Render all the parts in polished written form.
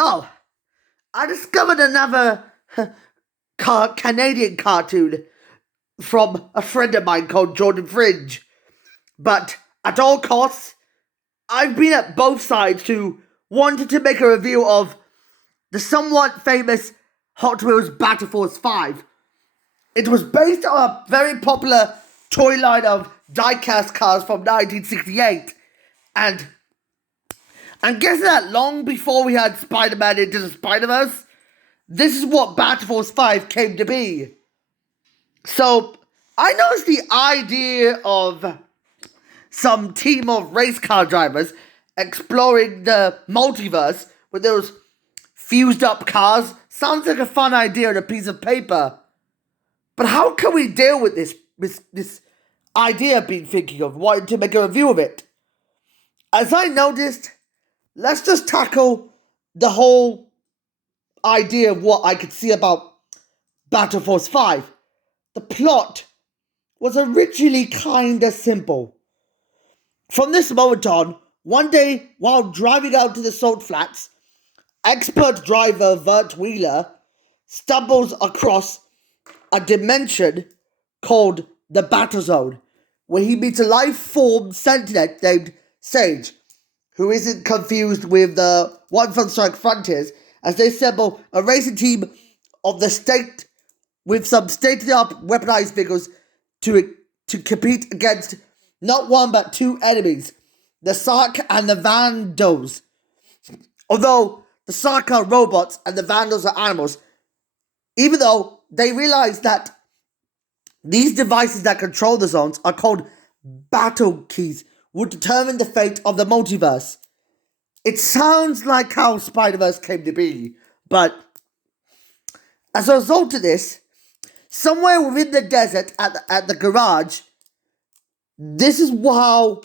Oh, I discovered another Canadian cartoon from a friend of mine called Jordan Fringe. But at all costs, I've been at both sides to wanted to make a review of the somewhat famous Hot Wheels Battle Force 5. It was based on a very popular toy line of diecast cars from 1968. And I'm guessing that long before we had Spider-Man Into the Spider-Verse, this is what Battle Force 5 came to be. So, I noticed the idea of some team of race car drivers exploring the multiverse with those fused up cars sounds like a fun idea on a piece of paper. But how can we deal with this idea I've been thinking of, wanting to make a review of it? As I noticed, let's just tackle the whole idea of what I could see about Battle Force 5. The plot was originally kinda simple. From this moment on, one day while driving out to the salt flats, expert driver Vert Wheeler stumbles across a dimension called the Battle Zone, where he meets a life-form sentient named Sage, who isn't confused with the one from Strike Frontiers, as they assemble a racing team of the state with some state-of-the-art weaponized vehicles to compete against not one but two enemies, the Sark and the Vandals. Although the Sark are robots and the Vandals are animals, even though they realize that these devices that control the zones are called battle keys, will determine the fate of the multiverse. It sounds like how Spider-Verse came to be, but as a result of this, somewhere within the desert at the garage, this is how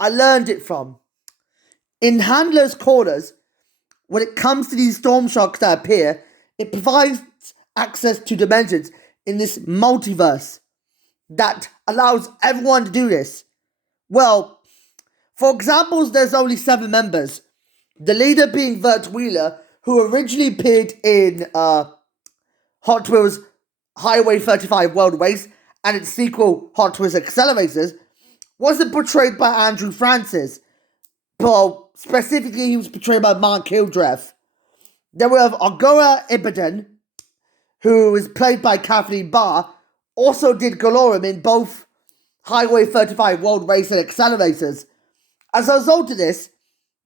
I learned it from. In Handler's Quarters, when it comes to these storm shocks that appear, it provides access to dimensions in this multiverse that allows everyone to do this. Well, for examples, there's only 7 members. The leader being Vert Wheeler, who originally appeared in Hot Wheels Highway 35 World Race and its sequel Hot Wheels Accelerators, wasn't portrayed by Andrew Francis. Well, specifically, he was portrayed by Mark Hildreth. Then we have Agora Ibadan, who is played by Kathleen Barr, also did Galorum in both Highway 35 World Race and Accelerators. As a result of this,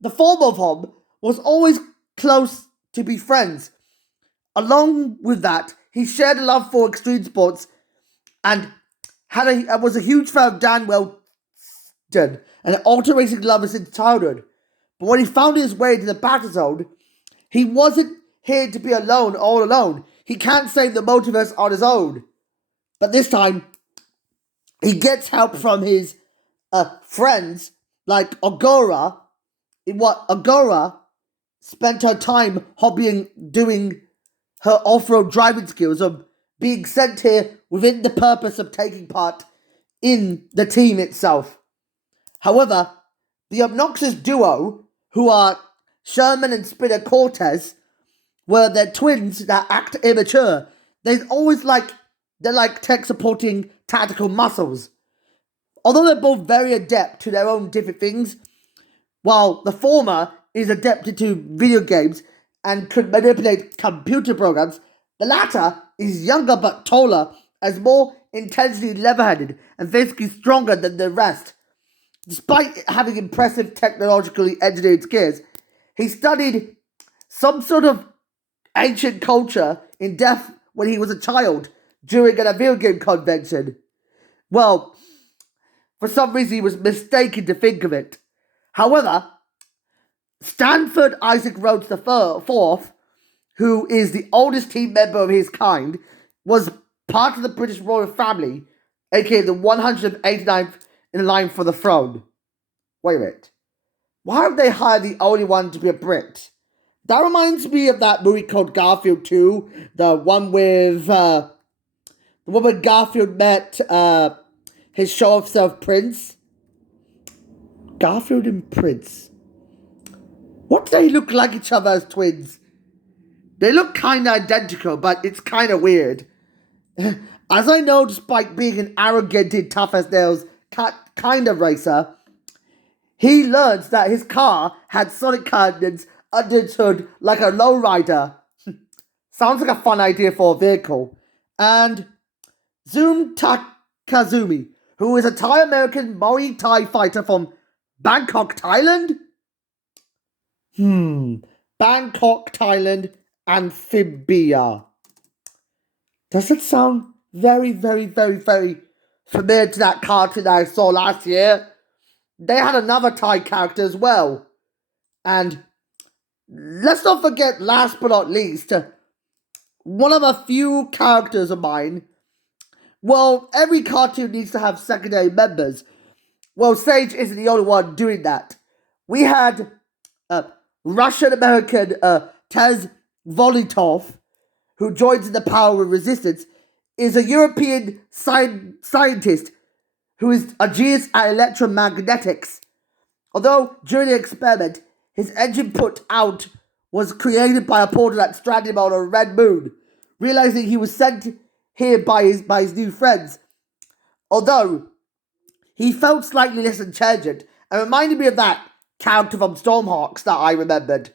the former of Hob was always close to be friends. Along with that, he shared a love for extreme sports and was a huge fan of Dan Welton, an auto racing lover since childhood. But when he found his way to the battle zone, he wasn't here to be all alone. He can't save the multiverse on his own. But this time, he gets help from his friends like Agora. Agora spent her time doing her off-road driving skills, of being sent here within the purpose of taking part in the team itself. However, the obnoxious duo, who are Sherman and Spinner Cortez, were their twins that act immature. They're like tech-supporting tactical muscles. Although they're both very adept to their own different things, while the former is adept to video games and could manipulate computer programs, the latter is younger but taller, as more intensely level-headed and physically stronger than the rest. Despite having impressive technologically engineered skills, he studied some sort of ancient culture in depth when he was a child during a video game convention. Well, for some reason he was mistaken to think of it. However, Stanford Isaac Rhodes IV, who is the oldest team member of his kind, was part of the British royal family, aka the 189th in line for the throne. Wait a minute. Why have they hired the only one to be a Brit? That reminds me of that movie called Garfield 2, the one with Garfield met his show-off self Prince. Garfield and Prince. What do they look like each other as twins? They look kinda identical, but it's kinda weird. As I know, despite being an arrogant and tough as nails kind of racer, he learns that his car had sonic cannons under its hood like a lowrider. Sounds like a fun idea for a vehicle. And Zoom Takazumi, who is a Thai American Muay Thai fighter from Bangkok, Thailand? Bangkok, Thailand, Amphibia. Does it sound very, very, very, very familiar to that cartoon I saw last year? They had another Thai character as well. And let's not forget, last but not least, one of a few characters of mine. Well, every cartoon needs to have secondary members. Well, Sage isn't the only one doing that. We had Russian American Tez Volitov, who joins in the power of resistance, is a European scientist who is a genius at electromagnetics. Although during the experiment, his engine put out was created by a portal that stranded him on a red moon, realizing he was sent here by his new friends. Although he felt slightly less intelligent and reminded me of that character from Stormhawks that I remembered.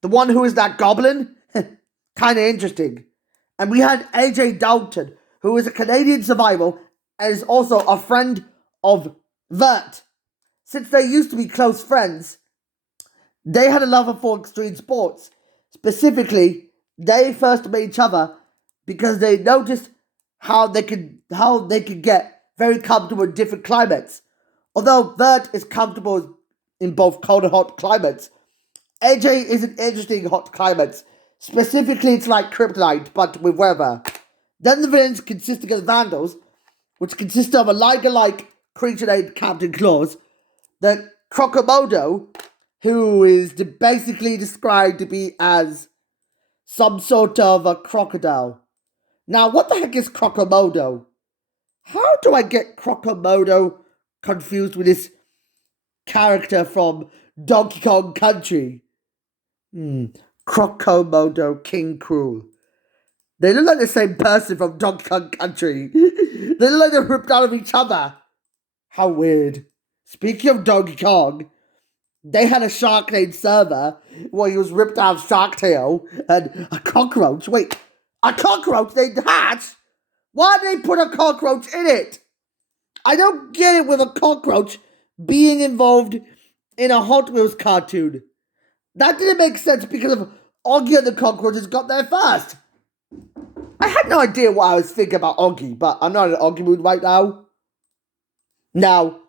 The one who is that goblin? Kinda interesting. And we had AJ Dalton, who is a Canadian survival and is also a friend of Vert. Since they used to be close friends, they had a love for extreme sports. Specifically, they first met each other because they noticed how they could get very comfortable in different climates. Although Vert is comfortable in both cold and hot climates, AJ isn't interested in hot climates. Specifically, it's like kryptonite, but with weather. Then the villains consisting of the Vandals, which consist of a Liger-like creature named Captain Claus, the Crocomodo, who is basically described to be as some sort of a crocodile. Now, what the heck is Crocomodo? How do I get Crocomodo confused with this character from Donkey Kong Country? Crocomodo King Cruel. They look like the same person from Donkey Kong Country. They look like they're ripped out of each other. How weird. Speaking of Donkey Kong, they had a shark named Server where he was ripped out of Shark Tail and a cockroach. Wait, a cockroach named Hatch? Why did they put a cockroach in it? I don't get it with a cockroach being involved in a Hot Wheels cartoon. That didn't make sense because of Oggy and the cockroaches got there first. I had no idea what I was thinking about Oggy, but I'm not in an Oggy mood right now. Now,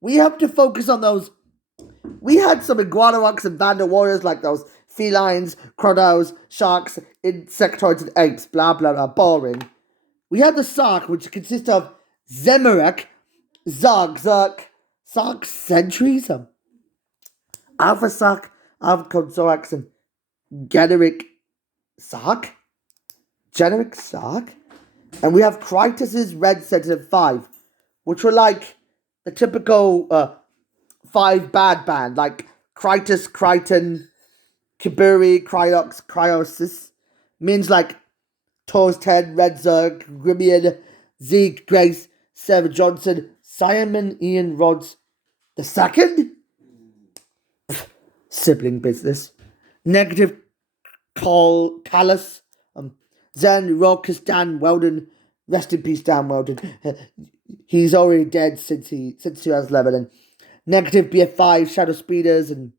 we have to focus on those. We had some iguanodonts and Vandal warriors like those felines, crocodiles, sharks, insectoids, and apes. Blah, blah, blah. Boring. We had the Sark, which consists of Zemerek, Zerk, Sark Sentries, Alpha Sark, Alpha Consorax, and Generic Sark. Generic Sark. And we have Krytus's Red Sentinel 5, which were like the typical 5 bad band, like Krytus, Kryton, Kiburi, Cryox, Cryosis. Means like Taurus 10, Red Zerg, Grimian, Zeke, Grace, Sarah Johnson, Simon Ian Rods the second? Sibling business. Negative Callus, Zen Rockus, Dan Weldon. Rest in peace, Dan Weldon. He's already dead since 2011. And Negative BF5, Shadow Speeders, and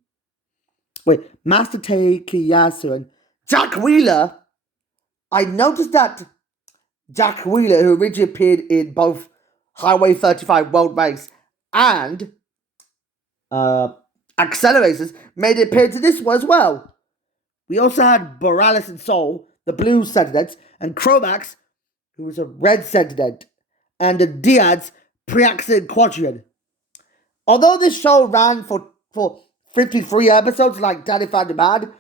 Master Takeyasu and Jack Wheeler. I noticed that Jack Wheeler, who originally appeared in both Highway 35 World Race and Accelerators, made an appearance in this one as well. We also had Borealis and Soul, the blue Sentinels, and Chromax, who was a red Sentinel, and the Diaz pre-accident Quadrian. Although this show ran for 53 episodes like Danny Found a Man,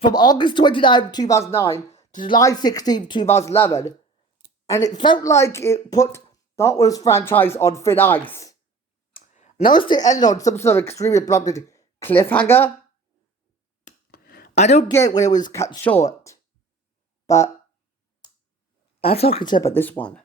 from August 29, 2009 to July 16, 2011, and it felt like it put the Hot Wheels franchise on thin ice. Notice it ended on some sort of extremely abrupt cliffhanger. I don't get when it was cut short, but that's all I can say about this one.